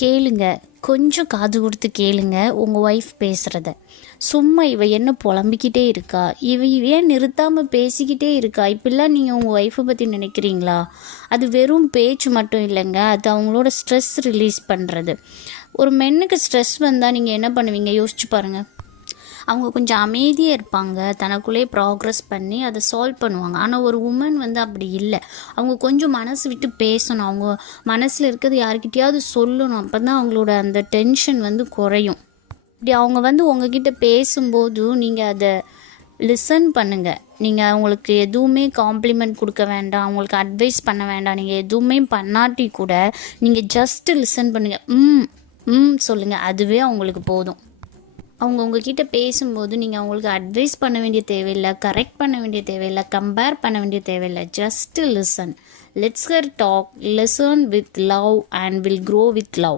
கேளுங்க, கொஞ்சம் காது கொடுத்து கேளுங்க உங்கள் ஒய்ஃப் பேசுகிறத. சும்மா இவ என்ன புலம்பிக்கிட்டே இருக்கா, இவ ஏன் நிறுத்தாமல் பேசிக்கிட்டே இருக்கா, இப்படிலாம் நீங்கள் உங்கள் ஒய்ஃபை பற்றி நினைக்கிறீங்களா? அது வெறும் பேச்சு மட்டும் இல்லைங்க, அது அவங்களோட ஸ்ட்ரெஸ் ரிலீஸ் பண்ணுறது. ஒரு மென்னுக்கு ஸ்ட்ரெஸ் வந்தால் நீங்கள் என்ன பண்ணுவீங்க யோசிச்சு பாருங்கள். அவங்க கொஞ்சம் அமைதியாக இருப்பாங்க, தனக்குள்ளேயே ப்ராக்ரஸ் பண்ணி அதை சால்வ் பண்ணுவாங்க. ஆனால் ஒரு உமன் வந்து அப்படி இல்லை. அவங்க கொஞ்சம் மனசு விட்டு பேசணும், அவங்க மனசில் இருக்கிறது யாருக்கிட்டையாவது சொல்லணும். அப்போ தான் அவங்களோட அந்த டென்ஷன் வந்து குறையும். இப்படி அவங்க வந்து உங்ககிட்ட பேசும்போது நீங்கள் அதை லிசன் பண்ணுங்கள். நீங்கள் அவங்களுக்கு எதுவுமே காம்ப்ளிமெண்ட் கொடுக்க வேண்டாம், அவங்களுக்கு அட்வைஸ் பண்ண வேண்டாம். நீங்கள் எதுவுமே பண்ணாட்டி கூட நீங்கள் ஜஸ்ட்டு லிசன் பண்ணுங்கள். சொல்லுங்கள், அதுவே அவங்களுக்கு போதும். அவங்க உங்ககிட்ட பேசும்போது நீங்கள் அவங்களுக்கு அட்வைஸ் பண்ண வேண்டிய தேவையில்லை, கரெக்ட் பண்ண வேண்டிய தேவையில்லை, கம்பேர் பண்ண வேண்டிய தேவையில்லை. Just listen. Let's her talk, listen with love and will grow with love.